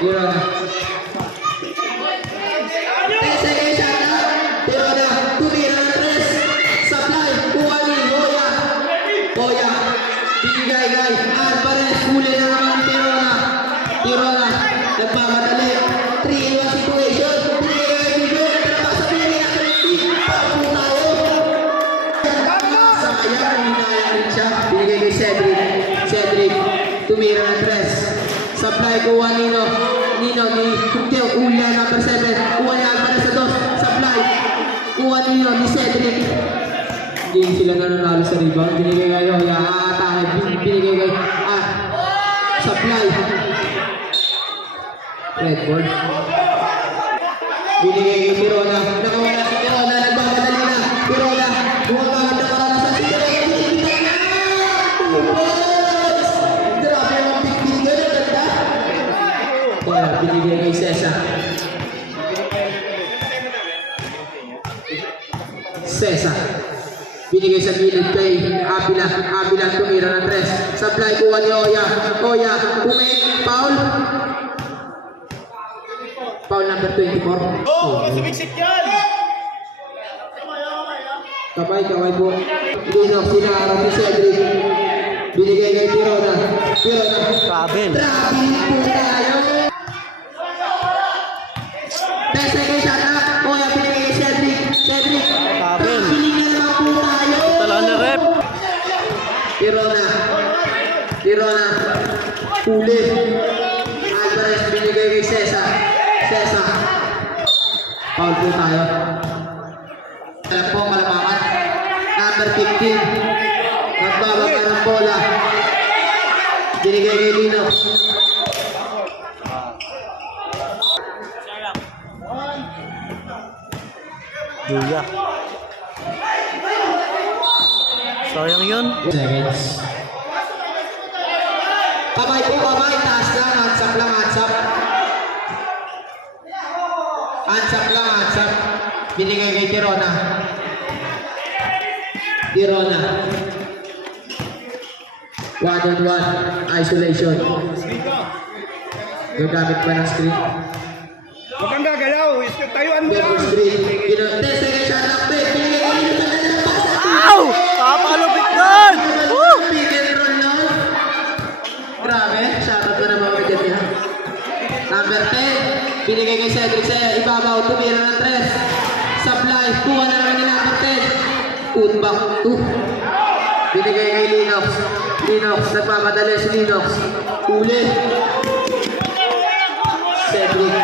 Tirona. 10 seconds shot na. Tirona. Tumira ng 3. Supply. Kuha ni Goya. Goya. Bibigay guys. Alvarez. Huli na naman ni Tirona. Tirona. Nagmamadali. 3-in-1 situation. Bibigay ni Goya. Nagpasa pinigay ako ng team. Papo tayo. Sayang. Hinayang rin siya. Binigay kay Cedric. Cedric. Tumira ng 3. Supply. Kuha Nino. Nino ni Kukyo. Ula number 7. Kuha ni Alvarez sa 2. Supply. Kuha Nino ni Cedric. Hindi sila nanalo sa rebound. Binigay kayo. Atake. Binigay kayo. Supply. Red board. Binigay kay Tirona. Nakawala si Tirona. Nagmamadali na. Tirona. Bumabagad na karanasan si Tirona. Grabe ang big-big gano'n. Ganda. Kaya binigay kay Cesa. Cesa. Binigay sa gilid kay Avila. Avila tumira ng 3. Supply kuha ni Oya. Oya. Foul. Foul number 24. Sumiksik yan! Kamay po. Linok, sinara ni Cedric. Binigay kay Tirona. Tirona. Travel. Travel po tayo. 10 seconds shot na. Oya, binigay kay Cedric. Cedric. Travel. Traveling na naman po tayo. Tala na rep. Tirona. Tirona. Huli. Alvarez binigay kay Cesa. Cesa. Foul po tayo. Alam po, malamangan. Number 15. Nagbababa ng bola. Binigay kay Lino. Julia. Sayang yun. Seconds. Kamay po, kamay. Taas lang. Hands up lang, hands up. Hands up lang, hands up. Binigay kay Tirona. Tirona. 1-on-1. Isolation. Gagamit pa ng screen. Huwag kang gagalaw. Tayuan mo lang. Screen. 10 seconds shot up. Binigay kay Lino. Ow! Papalupit doon! Woo! Pick and roll na. Grabe. Shoutout ko na mga medyan niya. Number 10. Binigay kay Cedric sa ibabaw. Tumira ng 3. Supply. Kuha na naman ni number 10. Putback 2. Binigay kay Linox. Linox. Nagmamadali si Linox. Uli. Cedric.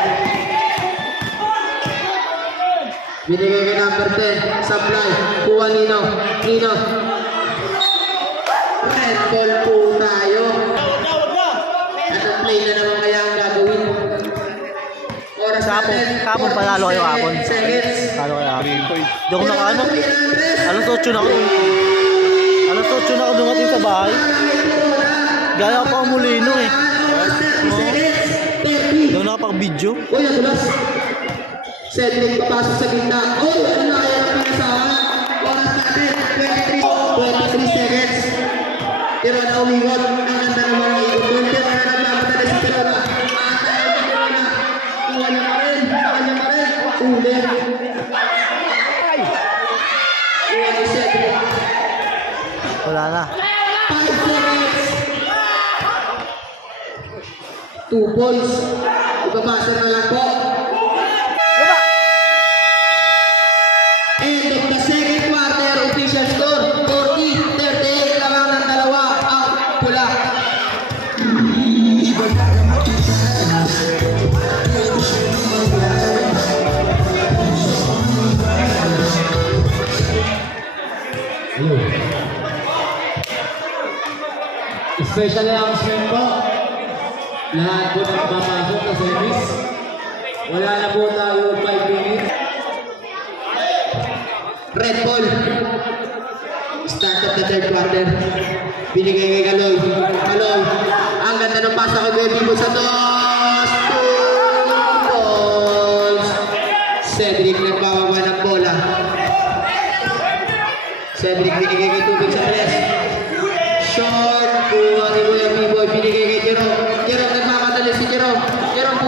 Binigay kay number 10. Supply. Kuha Nino. Nino. Red ball po tayo. At ang play na naman kaya ang gagawin. Oras natin. Kapon panalo kayo kapon. 10 seconds. Ano kaya? Di ako nakaano. Alas 8 na ako. Alas 8 na ako dumating sa bahay. Gaya pa ang mulino eh. Di ako nakapag-video. Uy, natulas. Cedric papasok sa gitna. Uy, ano na kaya ang pinasahan? Oras natin. 23 seconds. Tirona umigot. Ang ganda ng mga ikot. Doon Tirona nagmamadali si Tirona. Atayan si Tirona. Kuha niya pa rin. Kuha niya pa rin. Uli. Kuha ni Cedric. Wala na. 5 seconds. 2 points. Ipapasa na lang po. End of the second quarter. Official score. 40-38 lang ng dalawa. Ang pula. Special announcement po. Lahat po nagpapasok na service. Wala na po tayo 5 minutes. Red ball. Start of the third quarter. Binigay kay Galoy. Galoy. Ang ganda ng pasa kay Baby Bo sa toss. 2 balls. Cedric nagbababa ng bola. Cedric binigay kay Tubig sa press. Short. Kuha ni Kuya B-Boy. Binigay kay Jerome. Jerome nagmamadali si Jerome. Jerome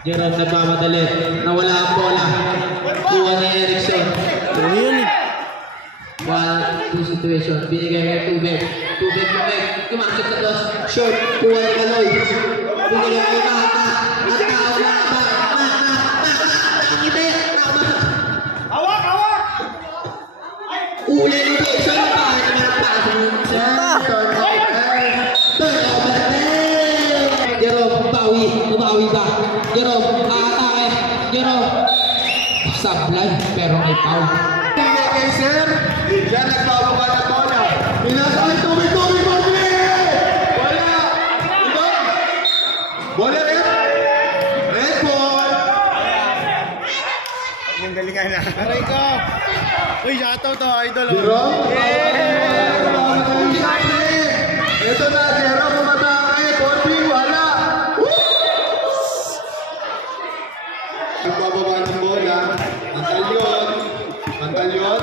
Jerome nagmamadali. Nawala ang bola. Kuha ni Erickson. Ano yun eh? 1-2 situation. Binigay kay Tubig. Tubig. Kumakit sa dos. Short. Kuha ni Kaloy. Binigay kay Mata. Mata. Wala ba? Mata. Nakakita. Hawak, hawak! Uli ni Jason. Bakit naman ang turnover. Jerome. Bawi ba? Jerome. Aatake. Jerome. Sablay. Pero may foul. Kay sir, yan nagbababa ng bola. Pinasakay tubig, Martin! Wala! Ito! Bola rin! Red ball! Yung galingan na. Aray ko! Uy, shoutout to, idol. Jerome? Ito na, Jerome, umatake. Ballping, wala! Nagbababa ng bola. Pantalyon.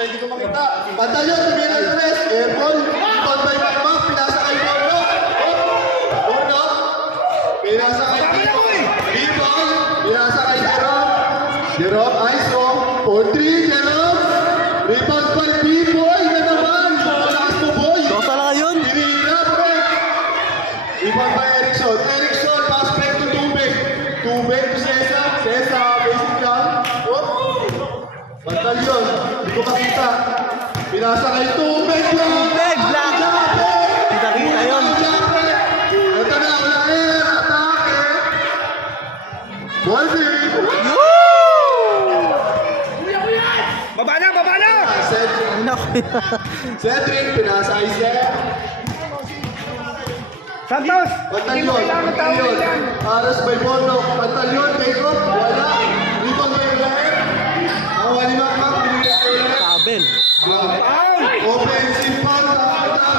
Hindi ko makita. Pantalyon, tumira ng tres. Airball. Rebound by Macmac. Pinasa kay Borno. Borno. Pinasa kay Rebound. Pinasa kay Jerome. Jerome, ice roll. 4-3, Jerome. Rebound by B-Boy. Na naman. Malakas mo, boy. Dosa lang yun. Tinira, pre. Rebound by Erickson. Erickson, pass back to Tubig. Tubig to Cesa. Cesa, basic lang. Pantalyon, hindi ko makita. Pinasa kay Tubig lang. Tubig, black. Kita yun. Ito na, wala air. Atake. Ballping. Baba na, baba na! Cedric, pinasa kay Seth. Santos! Pantalyon, Aras by Bono. Pantalyon, take off. Wala. Rebound by Blair. Awa ni Macmac, binigay kay Blair. Kabel. Offensive foul.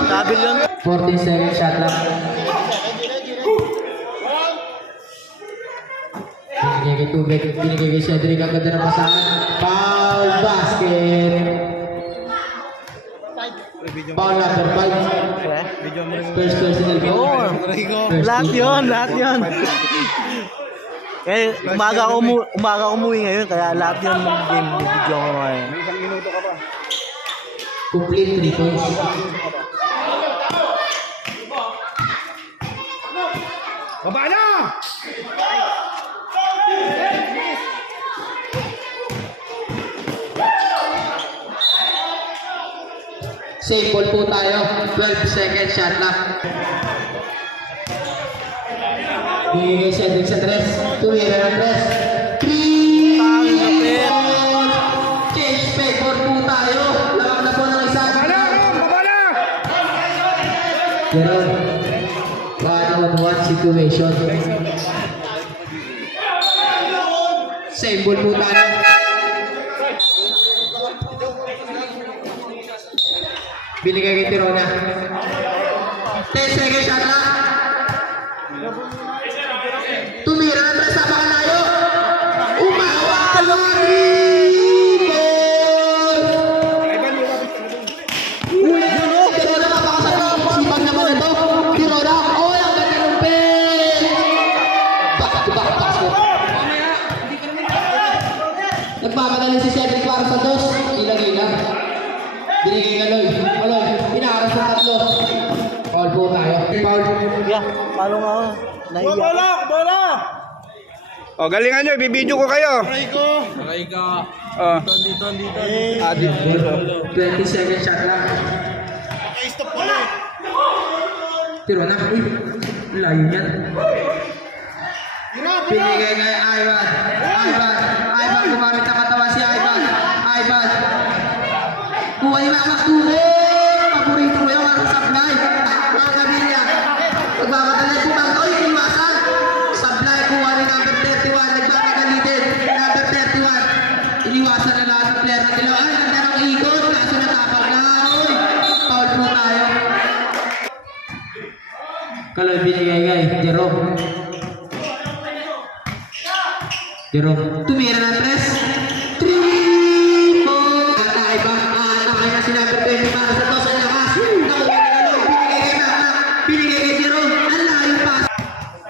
Kabel yun. 14 seconds shot clock. Binigay kay Tubig. Binigay kay Cedric. Ang ganda ng pasangan. Foul basket. Foul number 5. First personal foul. Lahat yun. Eh, umaga umuwi ngayon, kaya lahat yun ng game video ko ngayon. Complete 3 points. Baba na! Same ball po tayo. 12 seconds shot clock. Binigay kay Cedric sa dress. Tumira ng dress. 3 balls. Change favor po tayo. Lakak na po ng isa. Baba na! Jerome. 1-on-1 situation. Same ball po tayo. Binigay kay Tirona. 10 seconds shot clock. Tumira ng dress. Napakalayo. Umawa. Tirona, mapakasarap. Sipag naman ito. Tirona. Oh, ang ganda ng pen. Back to back basket. Nagmamadali si Cedric para sa dos. Ilang-ilang. Binigay ka Loy. Maloy. Pinaaras ng tatlo. Foul po tayo. Foul. Yeah, palo nga ako. Nahiya. O, galingan nyo, bibidyo ko kayo. Aray ka. Dito. 20 seconds shot lang. Tiro na. Uy, layo yan. Pinigay kay Ivan. Ivan, gumamit ng katawan si Ivan. Kuha ni Mamak Tubig. Paborito mo yung mga sablay. Mga kabilya. Magmamadali kumang. Oy, iwasan. Sablay, kuha ni number 31. Nagmamadali din. Number 31. Iniwasan na lahat ng player na dilaw. Ay, ganda ng ikot. Kaso natapag na. Oy, foul po tayo. Kalau binigay kay Jerome. Tumira ng tres. 3 ball. Atay ba? Atay na si number 20 para sa dos. Ang lakas. Binigay kay Jerome. Ang layo pass.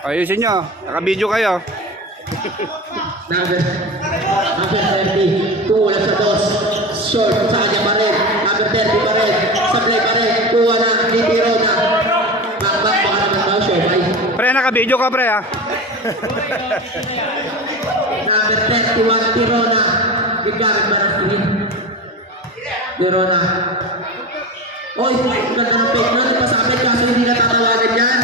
O, Ayusin nyo. Naka-video kayo. Number 30. Kuha sa dos. Short. Sa kanya pa rin. Number 30 pa rin. Sablay pa rin. Kuha na. Nitiro na. Bakbak. Baka naman ba? Shomay. Pre, naka-video ka pre ha. Number 31. Tirona. Bigamit ba ng screen? Tirona. Oy, ganda ng fake nun. Ipasabit kaso hindi natatawagan yan.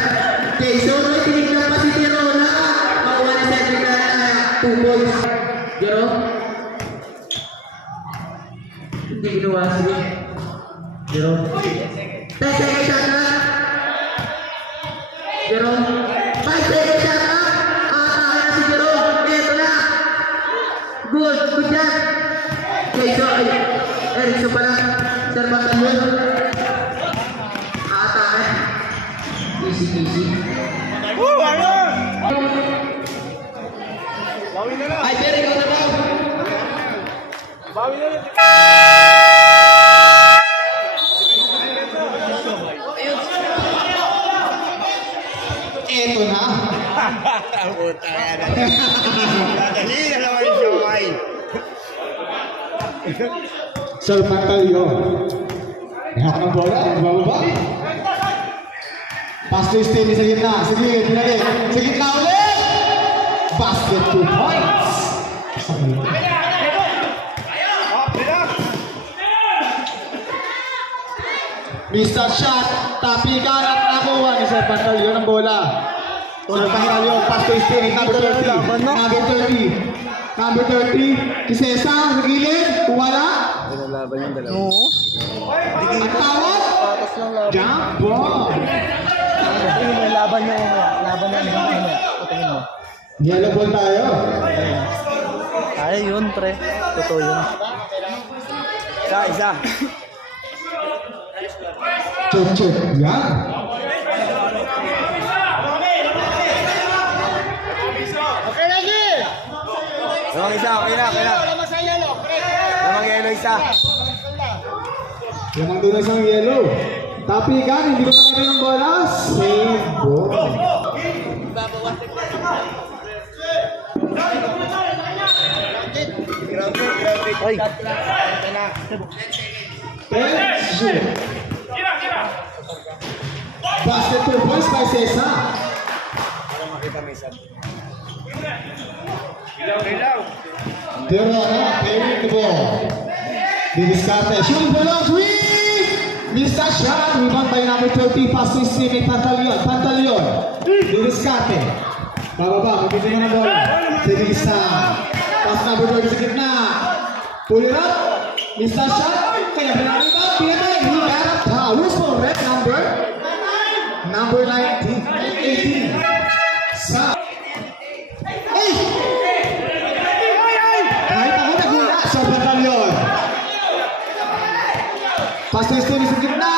Okay, so may tinignan pa si Tirona. Makuha ni Cedric na 2 points. Jero? Hindi ginawa. Sige. Jero? 10 seconds shot na. Jero? 5 seconds shot na. Kaya na si Jero. Ito na. Good. Good job. Okay, so Erickson pala. Sir Batalyon. Easy. Ay, Jerry, ikaw na ba? Eto na. Dali na naman yung siomay. Sir Pantalyo. Hihak ng bola, bababa. Pass to Steny sa gitna. Sige, pinalik. Sa gitna ulit! Basket 2 points. Mr. Shot. Tapi kanan nakuha ni Sir Pantalyo ng bola. Sir Pantalyo, pass to Steny. Number 30. Number 30. Number 30. Kisesa, sa gilid. Wala. Oo. Ang tawag? Jump ball. May laban nyo. Laban na. Patingin mo. Yellow ball tayo. Ay, yun pre. Totoo yun. Isa. Chuk. Yan. Lamang isa, okay na. Lamang yelo isa. Yan ang dunas ng yellow. Tapi kan, hindi ko makita ng bola. Save ball. Ay. Shoot. Basket 2 points by Cesar. Tirona, carrying the ball. Diniscarte, shooting for long three. Missed that shot, rebound by number 30, pass to Steny Pantalyon. Diniscarte. Bababa, magbibigay ng bola. Tirisa. Pass number 30 sa gitna. Pull it up. Missed that shot. Kaya pinag-rebound. Pinatay. He got a foul. Who's for red number? Number 19. 18. Sa. Ay! Kahit ako nagula sa Pantalyon. Pass to Steny sa gitna.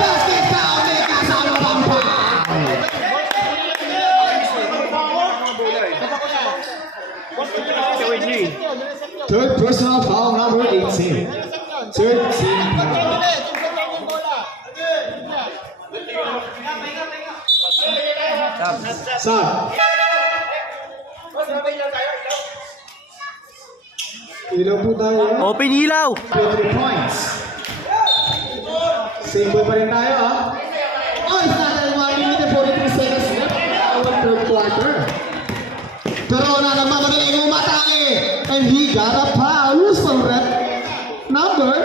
Basket foul. May kasama pang foul. Third personal foul, number 18. 13 foul. Sab. Ilaw po tayo. Open ilaw. 3 points. Same ball pa rin tayo, ah. Oh, it's not a 1 minute 43 seconds left. Our third quarter. Pero nagmamadaling umatake. And he got a foul. Who's from red? Number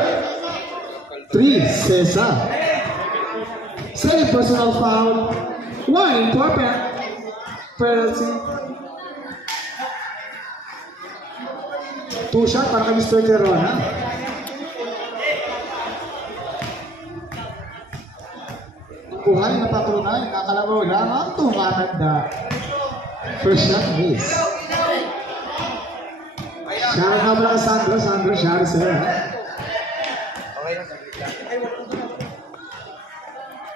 3, Cesar. Second personal foul. 1 important penalty. 2 shot para kay Mr. Tirona. Buhay na patunay, kakalabaw lang ang tumatanda. First shot miss. Shoutout nga pala kay Sandro, shoutout sa'yo.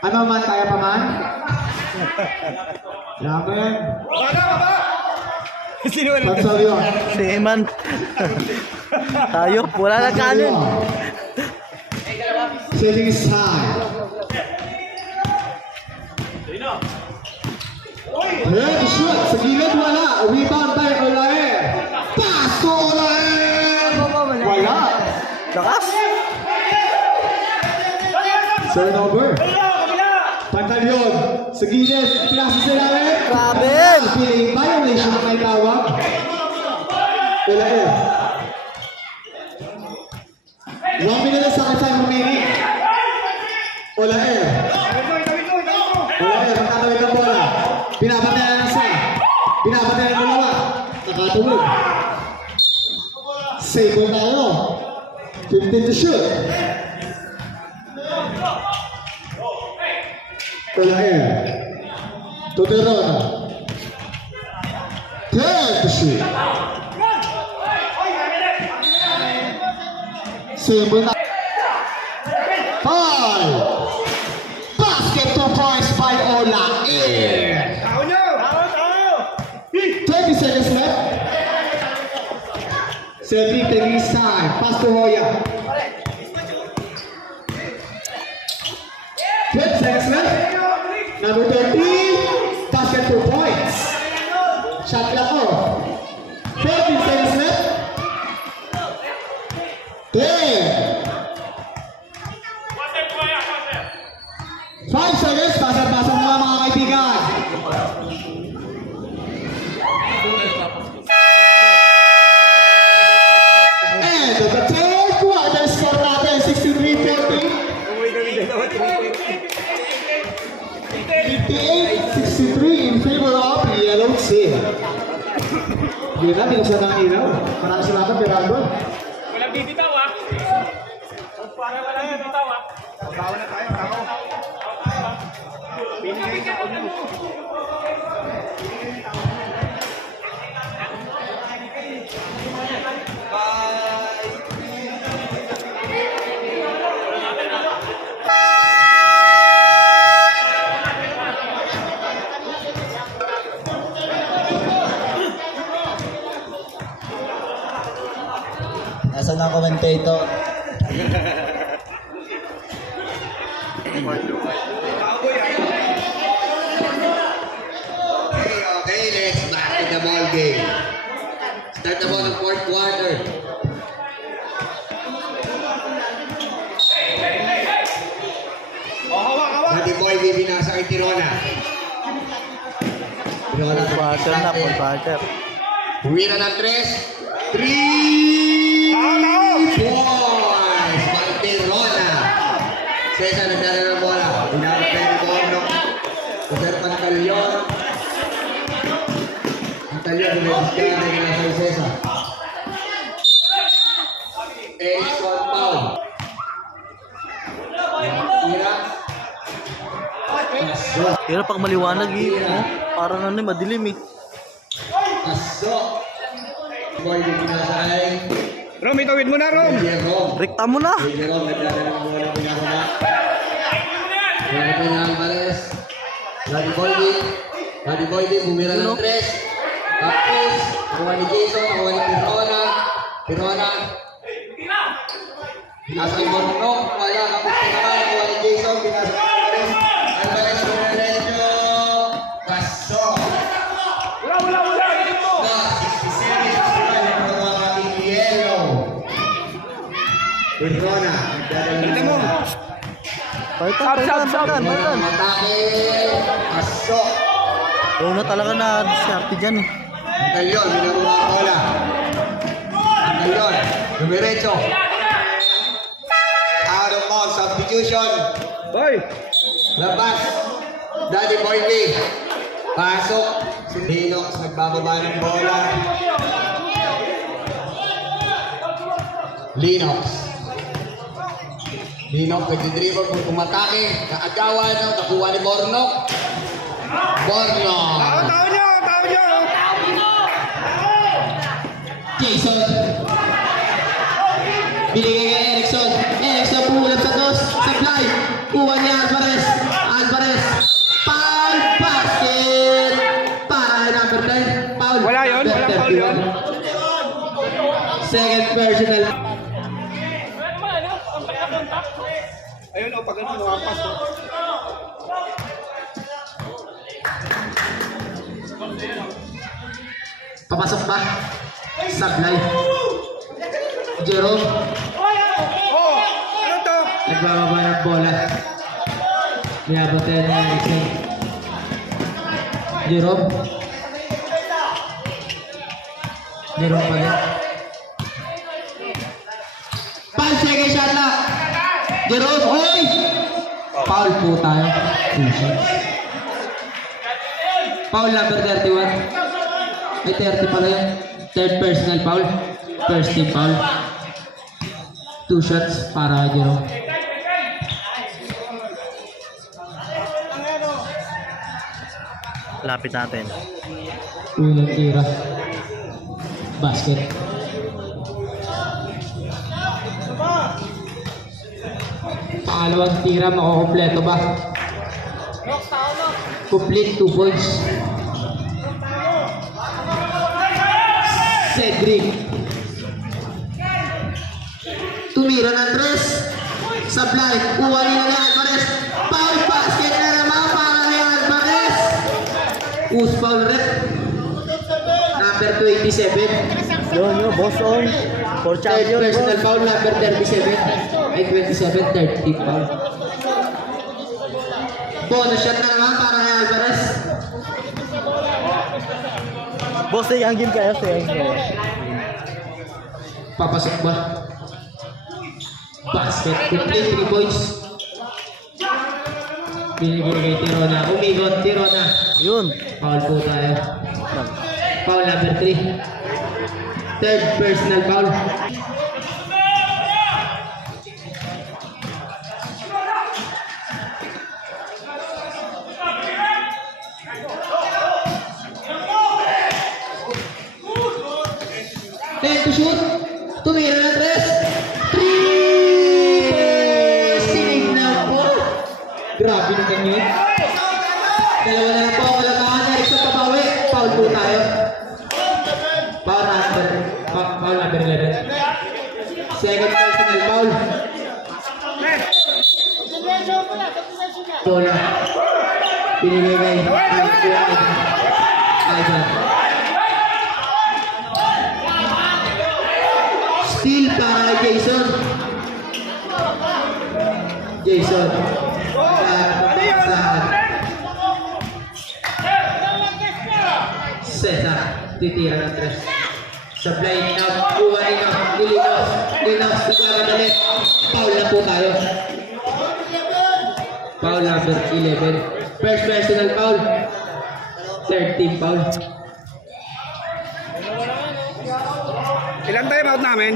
Ano man, tayo pa man? Yaman. Pagsalyo. Si Eman. Tayo. Wala na kanin. Setting is high. Ready shoot. Sa gilid wala. Rebound by Olaer. Pass to Olaer. Wala. Lakas! Turnover. Pantalion. Sa gilid. Pinasa sila rin. Grabe! Feeling violation na may tawag. Olaer. 1 minute na sa time remaining. Olaer. Olaer, magtatawid ang bola. Pinapatayan ng isa. Pinapatayan ng dalawa. Nakatulog. Save ball tayo. 15 to shoot. Olaer. Tuteron. 10 to shoot. Save ball na. 5. Basket 2 points by Olaer. 30 seconds left. Cedric taking his time. Pass to Hoya. 12 seconds left. Number 13. Basket 2 points. Shot clock off. 14 seconds left. 10. 5 seconds. Pasar-pasar mga kaibigan. And the third quarter score natin 63-40. 58-63 in favor of Yellow Team. Yun na, binuksan ng ilaw. Maraming salamat, Gerardo. Walang bibitaw ah. Para walang bibitaw ah. Bawa na tayo, bawa. Binigay ka ulo. Nasaan ang commentator? Okay, let's back to the ball game. Start the ball ng fourth quarter. Daddy Boy, bibinasa kay Tirona. Tirona, Passer na, full passer. Humira ng 3. 3 points by Tirona. Cesar nagdala ng bola. Pinapatay ng Borno. Cesar Pantalion. Pantalion, binibigyan na nila kay Cesar. Erickson foul. Tira. Pasok. Pero pag maliwanag eh, parang ano, madilim eh. Pasok. Boy, binasa kay Rom, itawid mo na, Rom. Jerome. Rekta mo na! Jerome, nagdala ng bola. Pinasa. Wala pa yung Alvarez. Daddy Boydi, bumira ng 3. Tapos, nakuha ni Jason, nakuha ni Tirona. Tirona. Pinasa kay Borno. Wala, kapit ka naman. Nakuha ni Jason, pinasa kay Alvarez. Alvarez, Lorenzo. Paso. Wala. Na, 67-65 ang mga ating yellow. Tirona, nagdadala ng bola. Palitan. Matake. Paso. Gawin na talaga na diskarte dyan eh. Pantalion, minaruha ang bola. Pantalion, dumiretso. Out of bounds, substitution. Boy. Labas. Daddy Boy B. Pasok. Si Linox, nagbababa ng bola. Linox, nagdidribble kung kumatake. Naagawan, nakuha ni Borno. Tao nyo. Jason. Binigay kay Erickson. Erickson pumunod sa dos. Supply. Kuha niya Alvarez. Foul. Basket. Para number 10. Foul. Wala yun? Walang foul yun? Second personal. Ayun o, pag ano, nakapas o. Papasok ba? Sablay. Jerome. Nagbababa ng bola. Niyabot tayo ng Erickson. Jerome. Jerome pa rin. 5 second shot na. Jerome, oy! Foul po tayo. Foul number 31. May 30 pala yan. Third personal foul. First team foul. 2 shots para kay Jerome. Lapit natin. Unang tira. Basket. Pangalawang tira, makukompleto ba? Complete 2 points. Cedric. Tumira ng tres. Sablay. Kuha nila ng Alvarez. Foul basket na naman para kay Alvarez. Who's foul rep? Number 27. Yun, boss on. For Third champion, personal boss. foul number 37. Ay 27, third team foul. Bonus shot na naman para kay Alvarez. Boss, stay ang game kaya, stay ang game. Papasok ba? Basket. Complete 3 points. Binigay kay Tirona. Umigot, Tirona. Yun. Foul po tayo. Foul number 3. Third personal foul. Ten to shoot. Tumira ng tres. 3! Save na po. Grabe naman yun. Dalawa na lang po. Wala tahan. Erickson pabawi. Foul po tayo. Foul number 11. Second personal foul. Bola. Binigay kay Ivan. Steal para kay Jason. Jason. Cesar. Titira ng tres. Supply na. Kuha rin na. Nilinos. Nilinos. Nagkamadali. Foul na po tayo. Foul number 11. First personal foul. Third team foul. Ilan time out namin?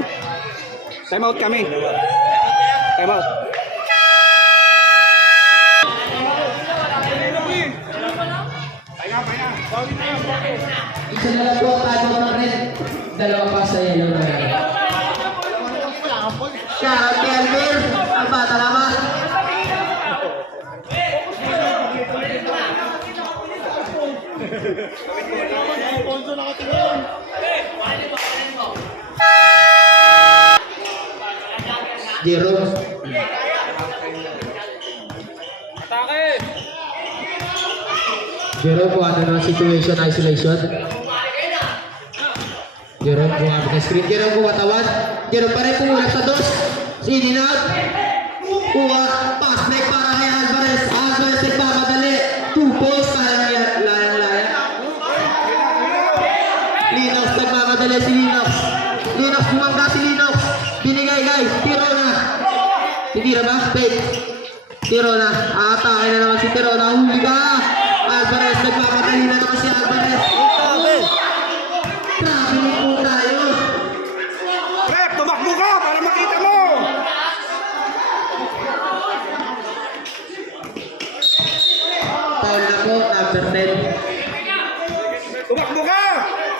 Time out kami. Time out. Isa na lang po tayo ng red. Dalawa pa sa yellow na red. Shoutout kay Alvin. Ang bata naman. Jerome. Jerome, kung ano ng situation, isolation. Jerome, kung ano ng screen. Jerome, kung watawad. Jerome pa rin pumulap sa dos. Sinin out. Kuha. Pass break para kay Alvarez. Alvarez nagpapadali. 2 points para kay Layang-Layang. Linox, nagpapadali si Linox. Linox, bumangga si Linox. Binigay guys. Tirona. Titira ba? Fake. Tirona. Atake na naman si Tirona. Huli ka. Alvarez, nagpapadali na naman si Alvarez. Grabe na po tayo. Rep, tumakbo ka para makita mo! Foul na po, number 10. Tumakbo ka!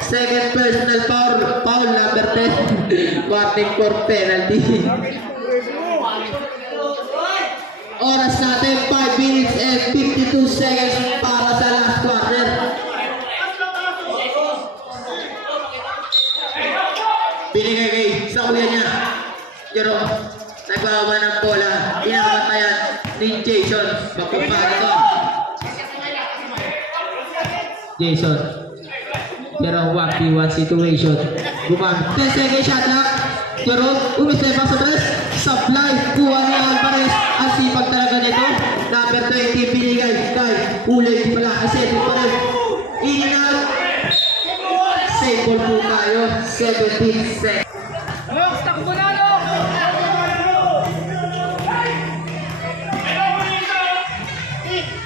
Second personal foul, foul number 10. Quarting court penalty. Oras natin, 5 minutes and 52 seconds para sa last quarter. Binigay kay sa kuya niya. Jerome, nagbawa ng bola. Pinapatayan ni Jason. Magpapano to. Jason. Jerome 1v1 situation. Gumamit. 10 second shot clock. Jerome, umislay pa sa tres. Supply, kuha ni Alvarez. Ang sipag talaga nito. Number 20, binigay. Dahil, ulay di pala. Kasi ito pa rin. Ingat. Save ball po tayo. 17 seconds.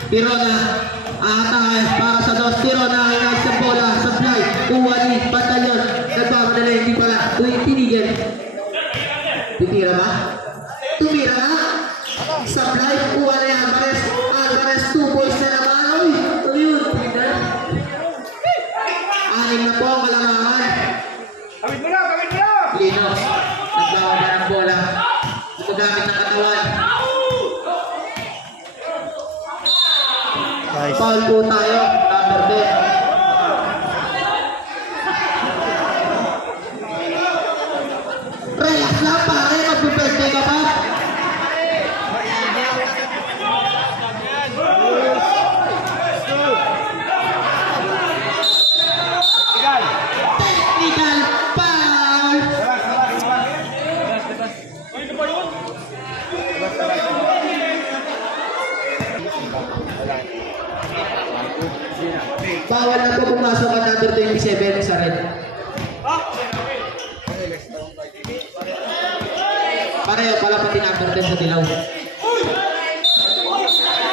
Tirona, atake para sa dos. Tirona, hinag sa bola, supply, kuha ni Batalyon. Nagmamadali, hindi pala. Uy, tinigil. Titira ba? Tumira na. Supply, kuha ni Alvarez. Alvarez, 2 points na naman. Uy, yun. Anim na po ang kalamangan. Lino, nagmamada ng bola. Gumagamit ng katawan. Guys. Foul po tayo, number 10. Relax lang pare, mag-birthday ka pa. Technical foul. Bawal na po pumasok ang number 27 sa red. Pareho pala pati number 10 sa dilaw.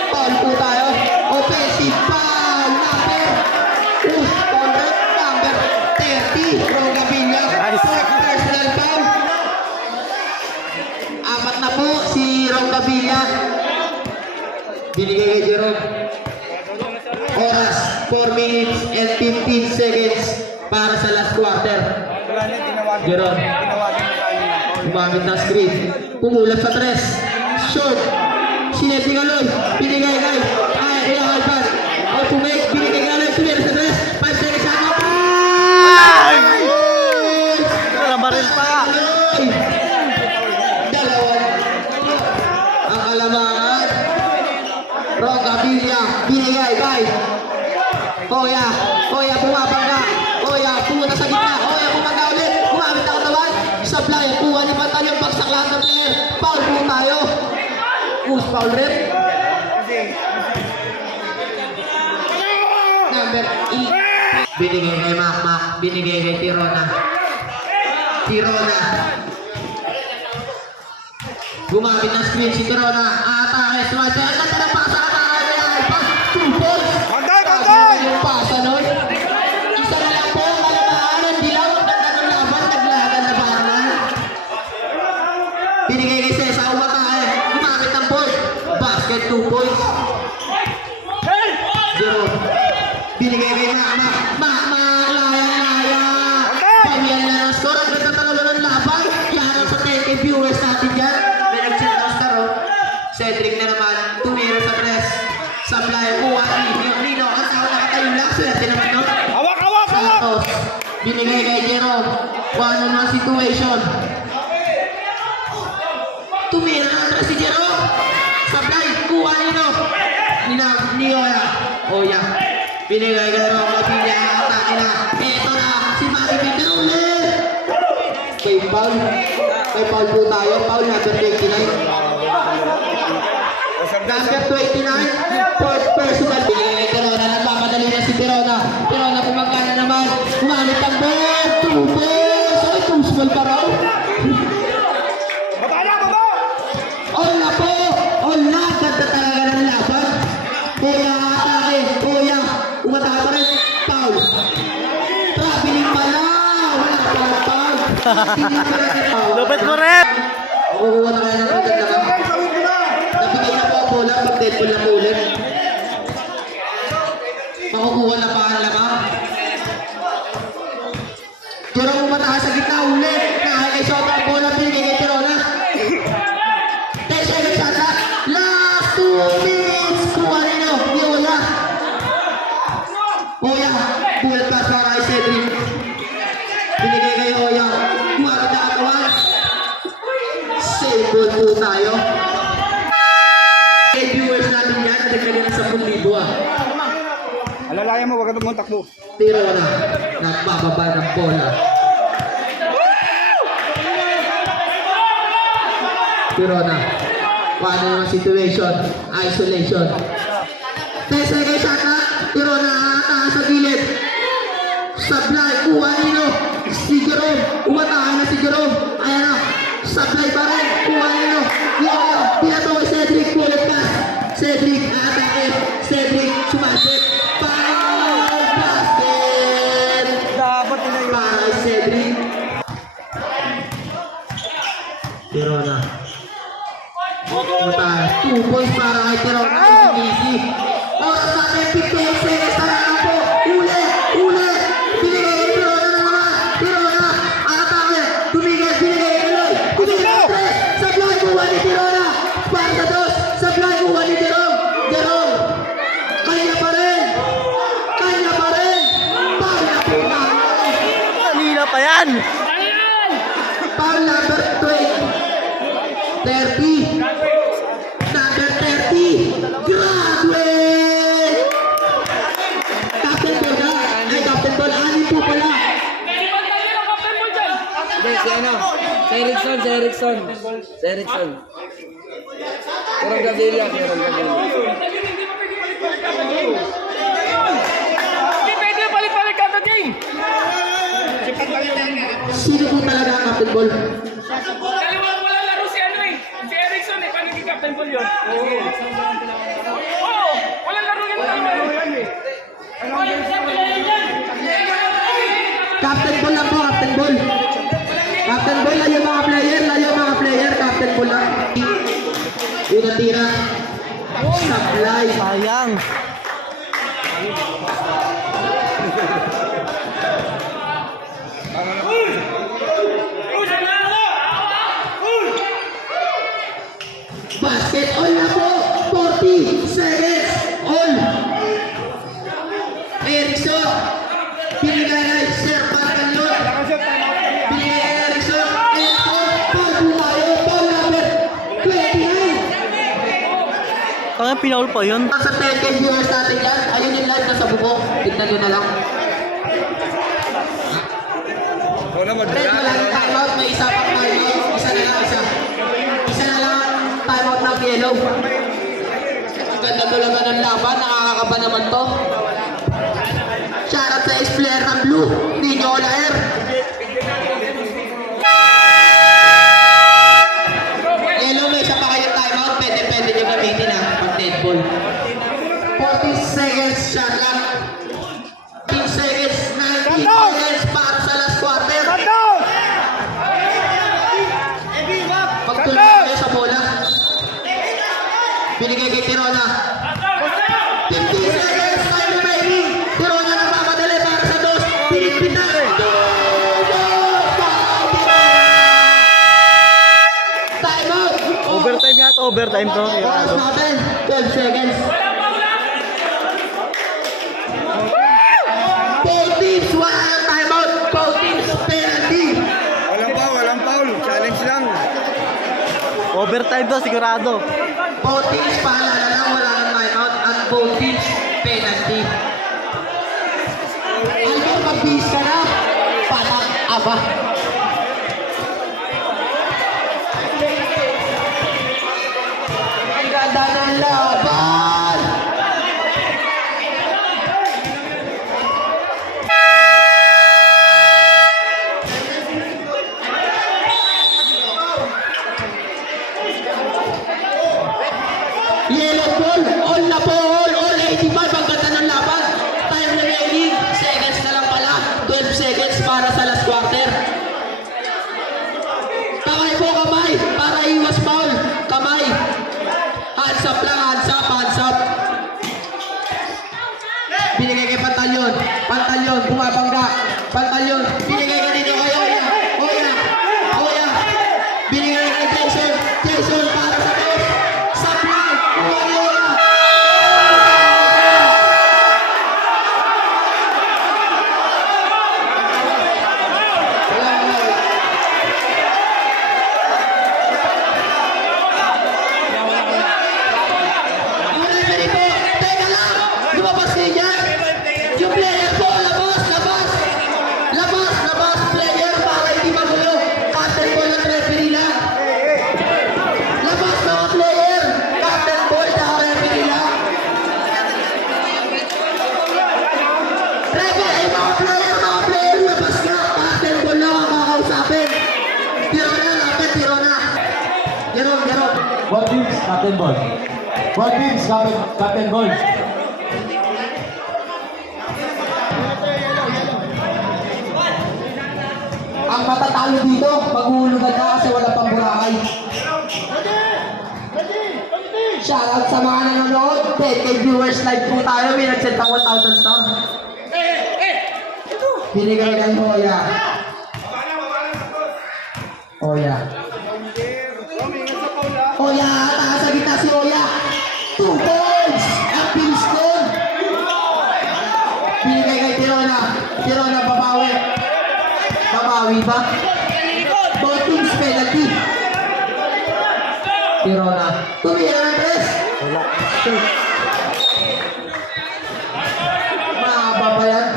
Foul po tayo. Offensive foul. Number 30. Rogavilla. Personal foul. Apat na po si Rogavilla. Binigay kay Jerome. Oras, 4 minutes and 15 seconds para sa last quarter. Jerome, gumamit ng screen. Pumulat sa tres. Short. Sineti Galoy. Binigay kay. Ay, Alban. O pumake. Binigay Galoy. Sumira sa tres. 5 seconds sa ano. Walang baril pa. Dalawan. Ang kalamangan. Rogavilla. Binigay kay. Oya, bumabangga. Oya, pumunta sa gitna. Oya, bumabangga ulit. Gumamit ang katawan. Supply, kuha ni Batalyon. Bagsak lahat ng player. Foul po tayo. Foul rin. Number 8. Binigay kay Makmak. Binigay kay Tirona. Gumamit ng screen si Tirona. Atake. Sumadya. Ang pasa ka tayo. 2 balls. Yung pasa nun. Isa na lang po ang kalamahanan. Dilaw. Nagdagang laban. Naglagan na banan. Binigay kay Cesa. Umatake. Gumamit ng board. Basket 2 points. Jerome. Binigay kay Makmak. Laya. Pawian na ng score. Ang ganda talaga ng laban. Yan sa 10K viewers natin dyan. May nag-check ng star. Cedric na naman. Tumira sa press. Supply. Kuha. Nino. Ang tao nakatayo lang. Swerte naman nun. Santos. Binigay kay Jerome. 1-on-1 situation. Tumira na si Jerome. Supply. Kuha Nino. Ni Oya. Binigay kay Rogavilla. Atake na. Eto na. Si Mario Peter ulit. May foul. May foul po tayo. Foul number 29. Number 29. Fourth personal. Binigay kay Tirona. Nagmamadali na si Tirona. Tirona pumagana naman. Kumamit ang ball. 2 balls. Ay, 2 small pa raw. All na po. All na. Ganda talaga ng laban. Kuya atake. Kuya. Umataka pa rin. Foul. Traveling pala. Wala pala foul. Hindi pa rin foul. Lupit mo rin. Kukuha na kaya ng ulit na ba? Nabigay na po ang bola pag Deadpool na po ulit. Makukuha na pa ang lamang. Tirong umatakas sa gitna ulit. Nakakay Soto ang bola. Pinigay kay Tirona. 10 seconds ata. Last 2 minutes. Kuha rin o. Oya. Bullet pass para kay Cedric. Pinigay kay Oya. Gumamit na katawan. Save ball po tayo. Viewers natin yan, nagkali ng 10,000 ah. Alalayan mo, wag ka mong takbo. Tiro na. Nagbababa ng bola. Tiro na. Paano naman situation? Isolation. 10 seconds shot na. Tiro na. Taas sa gilid. Sablay. Kuha nino. Si Jerome. Umatahan na si Jerome. Ayan na. Sablay pa rin. Kuha nino. Pinato kay Cedric. Bullet pass. Cedric. Atake. Cedric. Sumasik. Foul basket. Dapat tinayo. Para kay Cedric. Tiro na. Umatahan. 2 points para kay Tiro na. Easy. Oras natin. 15 seconds. Tara na po. Uli. Uli. Binigay kay Tiro na naman. Tiro na. Atake. Tumigil. Binigay kay Lloyd. Tumigil. Tres. Sablay. Kuha ni Tiro na. Para sa dos. Sablay. Kuha ni Jerome. Jerome. Kanya pa rin. Kanya pa rin. Foul na po na. Kanina pa yan. Foul number 30. Number 30. Graduate! Captain Ball na. Ay, Captain Ball. Anin po pala. Si ano? Si Erickson, si Erickson. Si Erickson. Kurang Gaviria, kurang Gaviria. Sino po talaga ang Captain Ball? Wala laro si ano eh. Si Erickson eh. Paano yung Captain Ball yun? Oo. Wala laro yan. Captain Ball lang po, Captain Ball. Captain Ball, layo mga player, Captain Ball lang. Unang tira. Sablay. Sayang. Basket all na po. 40 seconds. All. Erickson. Pinigay na Sir Pagkalyon. Pinigay na Erickson. Erickson. Pago tayo. Foul number 29. Kaya pinaul pa yun. Sa 10K viewers natin yan. Ayun yung live na sa buko. Tignan nyo na lang. Ikaw naman, Red, wala na timeout. May isa pang timeout. Isa na lang, isa. Isa na lang timeout ng yellow. Ang ganda talaga ng laban. Nakakakaba naman to. Shoutout sa ex-player ng blue. Nino Olaer. Yellow, may isa pa kayong timeout. Pwede nyo gamitin ha. Pag dead ball. 40 seconds shot clock. 15 seconds. 90 seconds para sa last quarter. Pagtuloy kayo sa bola. Binigay kay Tirona. 15 seconds. Time remaining. Tirona na mamadali para sa dos. Pinipitan. Time out. Overtime yata, overtime to. Oras natin. 12 seconds. Both teams, wala ng timeout. Both teams, penalty. Walang foul. Challenge lang. Overtime to, sigurado. Both teams, paalala lang, wala ng timeout. At both teams, penalty. Albert, mag-bis ka na. Parang aba. Ang ganda ng laban. Yellow ball, all na po, all 85, ang ganda ng laban. Time remaining, seconds na lang pala, 12 seconds para sa last quarter. Kamay po, kamay, para iwas foul, kamay. Hands up lang, hands up, hands up. Binigay kay Pantalyon, Pantalyon, bumabangga, Pantalyon, binigay ka dito kay Oya, Oya, Oya. Binigay kay Jason, Jason para sa dos. Supply, Oya. Ang referee po, teka lang, lumabas niya. Ready, ay mga player, labas ka. Pattern ball lang ang kakausapin. Tiro na, lapit, tiro na. Jerome. Ball teams, captain ball. Ball teams, captain ball. Ang matatalo dito, maghulugan na kasi wala pang Boracay. Shoutout sa mga nanonood. 10K viewers live po tayo. May nag-set ng 1,000 star. Binigay kay Hoya. Hoya, taas sa gitna si Hoya. 2 points! Ang Pinston! Binigay kay Tirona. Tirona, babawi. Babawi ba? Both teams penalty. Tirona. Tumira ng press. Wala. Mahaba ba yan?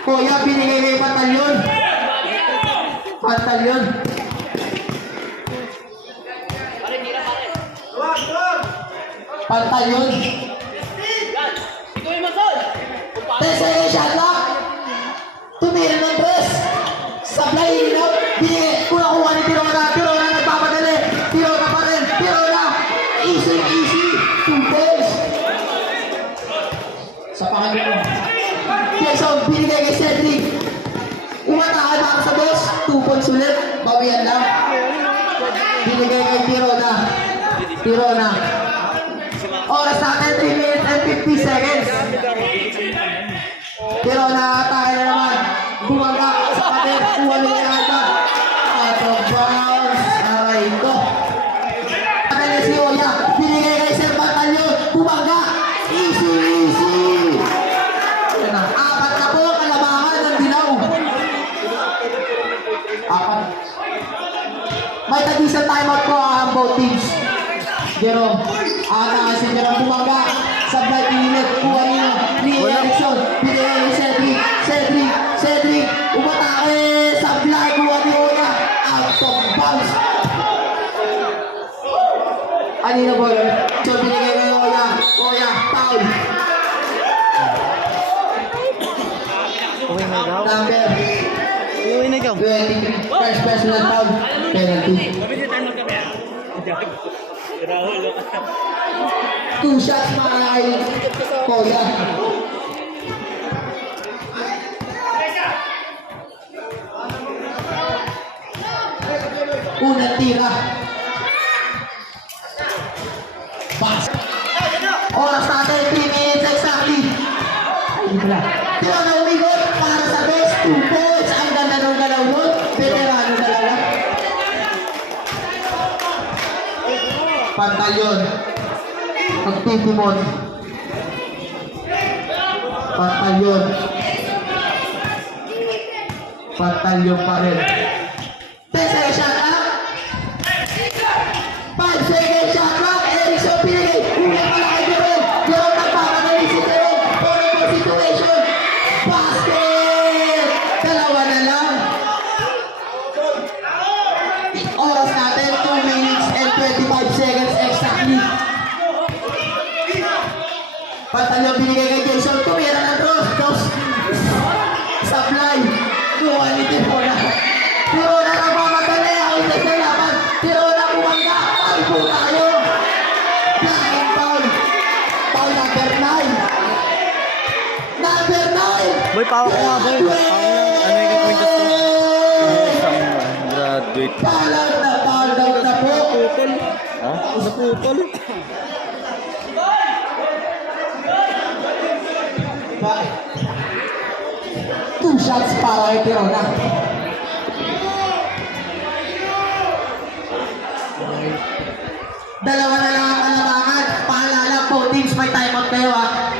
Kuya, binigay kay Batalyon. Batalyon. Tesay shot lock. Tumira ng press. Sablay inaw. Binigay. Kuha ni Tirona. Tirona nagpapadali. Tirona pa rin. Tirona. Easy. 2 goals. Sa pangalan. Jason, binigay kay Cedric. Umatakan ako sa boss. 2 points ulit. Bawian lang. Binigay kay Tirona. Oras natin 3 minutes and 50 seconds. Tirona, atake na naman. Bumangga sa pader. Kuha na yung alba. Out of bounds. Aray ko. Atake si Oya. Binigay kay Sir Batalyon. Bumangga. Easy. Apat na po kalabahan ng Dilaw. Apat. May tag-isang timeout po ang both teams. Jerome. Si Jerome bumangga. Sablay pinilit. Kuha niya ni Erickson. Binigay ni Cedric. Umatake. Sablay. Kuha ni Oya. Out of bounds. Anino ball. So binigay ni Oya. Foul. Uwi na daw. Number Uwi na daw. 23. First personal foul. Penalty. 2 shots para kay Koya. Unang tira. Pass. Oras natin 3 minutes exactly. Tira na umigot para sa best 2 points. Ang ganda ng galaw nun. Veterano talaga. Pantalyon. Pagtitimon. Pantalyon pa rin. 10 seconds shot up. 5 seconds shot up. Erickson pinigay. Una pala kay Jerome. Jerome nagpapadali si Jerome. Horrible situation. Basket! Dalawa na lang. Oras natin 2 minutes and 25 seconds exactly. Pantalyon binigay kay Jason. Tumira ng cross. Sablay. Kuha ni Tirona. Tirona nagmamadali. Ang sa laban. Tirona bumangga. Foul po tayo. Blocking foul. Foul number 9. Boy, pawak ko nga, boy. Pawak na. Ano yung kwintas ko? Isang graduate. Foul out na po. Ha? Napupol. Bakit? 2 shots para kay Tirona. Dalawa na lang ang kalamangan. Paalala po, teams, may timeout kayo ha.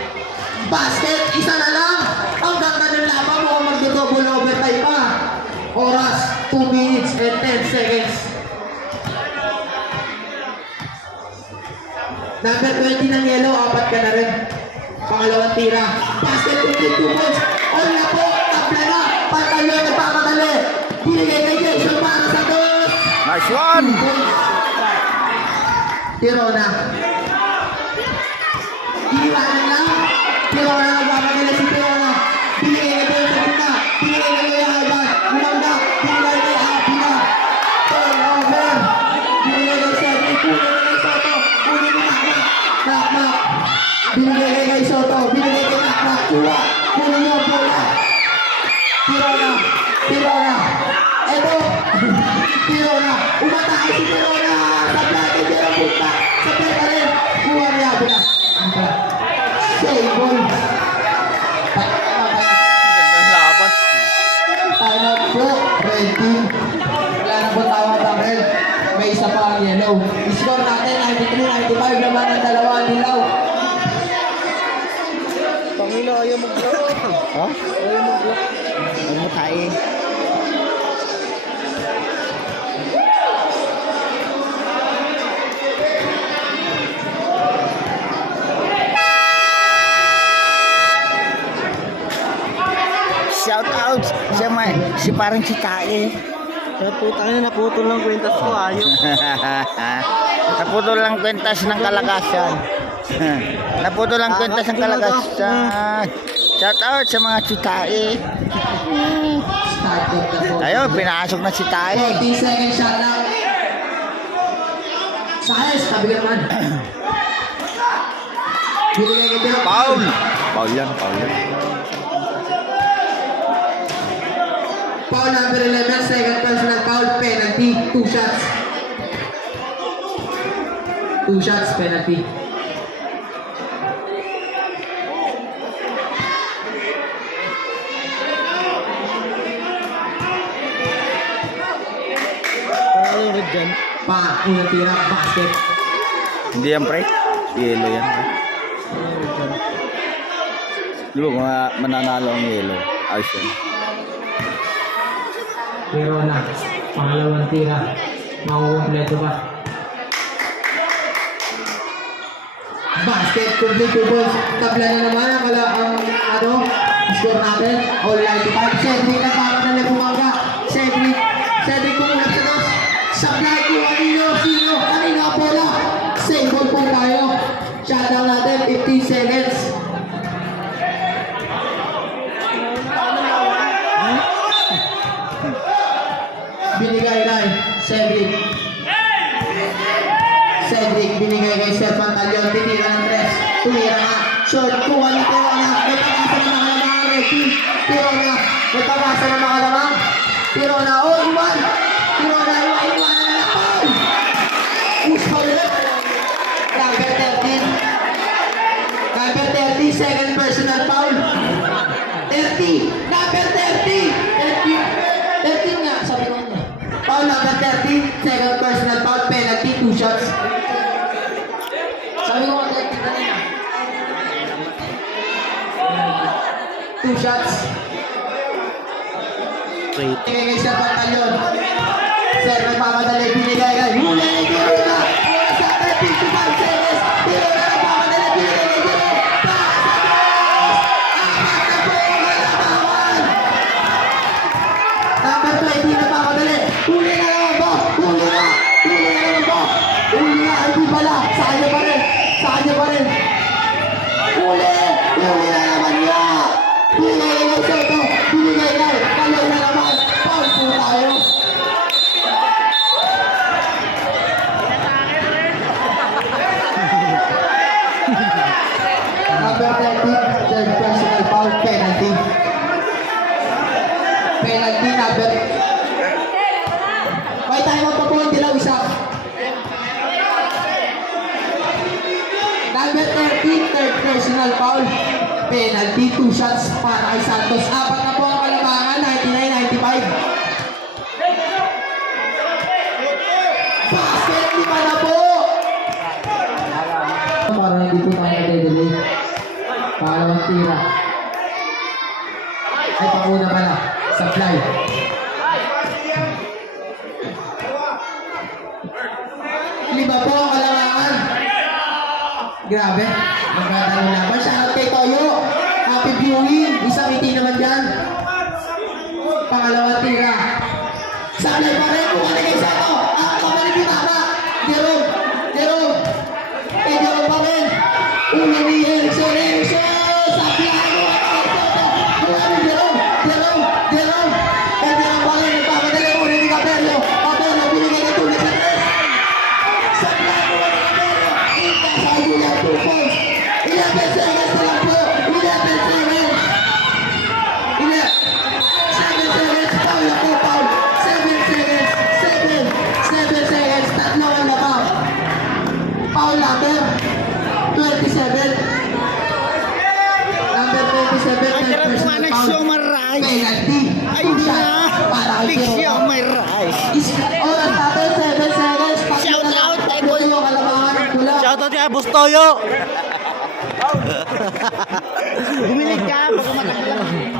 Basket, isa na lang. Ang ganda ng laban mo kung mag-double overtime pa. Oras, 2 minutes and 10 seconds. Number 20 ng yellow, 4 ka na rin. Pangalawang tira. Basket, 22 points. All na po, tabla na. Pantalyon, nagpapadali. Binigay kay Jason para sa dos. Nice one! Tirona. Iniwanan lang. Tirona, nagpapadala si Tirona. Binigay na tayo sa gitna. Binigay na tayo Alban. Umanda. Binigay na tayo Apila. Turnover. Binigay na Cedric. Kunin na kay Soto. Kunin ni Makmak. Makmak. Binigay na kay Soto. Binigay kay Makmak. Chula. Kunin niyo ang bola. Tirona. Tirona. Eto. Tirona. Umatake si Tirona. Sa plate. Tirona punta. Sa plate rin. Kuha niya. Bila. Save ball. Gandang laban. Time out po. Red team. Wala na po tawag ang red. May isa pa ang yellow. Score natin 93-95 naman ang dalawa ang dilaw. Pangilo, ayaw mag-block. Ha? Ayaw mag-block. Ayaw mo tayo. Shout out si parang si Tae. Putang ina, naputol lang kwentas ko, ayok. Naputol lang kwentas ng kalakasan. Naputol lang kwentas ng kalakasan. Shout out sa mga si Tae. Start of the ball. Ayun, pinasok na si Tae. 40 second shot lang. Sayas, tabi ka naman. Binigay ka din. Foul! Foul yan, foul yan. Foul number 11, second personal foul, penalty, 2 shots. 2 shots, penalty. Unang tira, basket. Hindi yan, pre. Yellow yan, pre. Di ba kung mananalo ang yellow? Ayos yan. Pero na, pangalawang tira, makukumpleto ba? Basket, complete 2 balls. Tabla na naman ang score natin. All 95. Cedric na parang na bumaga. Cedric kumulat sa dos. Supply ko, kanino ang bola. Save ball po tayo. Shutdown natin, 15 seconds. Binigay kay Cedric. Binigay kay Seth Pantaleon. Tinira ng tres. Tumira nga. Short. Kuha ni Tirona. May pag-asa na makalamang. Ready. Tirona. May pag-asa na makalamang. Tirona. Oh, iwan. Tirona. Iwan na lang. Push pa ulit. Number 13. Number 30. Second personal foul. 30. Number 30. 13 nga. Sabi ko nga. Foul number 30. Second personal foul. Penalty. 2 shots. Sabi ko nga 30 kanina. 2 shots. Binigay sa Pantaleon. Sir, nagpapadali. Binigay kay Huli ni Tirona. Wala sa atin. 55 seconds. Tirona nagpapadali. Binigay kay Tirona. Apat na po ang halamangan. Number 20 nagpapadali. Huli na naman po. Huli na naman po. Huli na. Hindi pala. Sa kanya pa rin. Huli na naman niya. Binigay kay Soto. Binigay kay Kaloy na naman. Foul po tayo. Number 13, third personal foul, penalty. Penalty number. May time out pa po, hindi lang isa. Number 13, third personal foul, penalty, 2 shots para kay Santos. Apat na po ang kalamangan, 99-95. Basket, 5 na po. Para hindi po tayo nag-delay. Pangalawang tira. Ay, panguna pala. Supply. Lima po ang kalamangan. Grabe. Maganda yung laban. Shoutout kay Toyo. Happy viewing. Isang ngiti naman dyan. Pangalawang tira. Supply pa rin. Bukali kay Sato. Ang kapalit ni Mama. Jerome. Human rights. Penalty. Ay, hindi na. Para kay Tirona. Human rights. Oras natin, 7 seconds. Shout out, Table. Yung kalabangan ng pula. Shoutout kay Bustoyo. Bumili ka, baka matakla.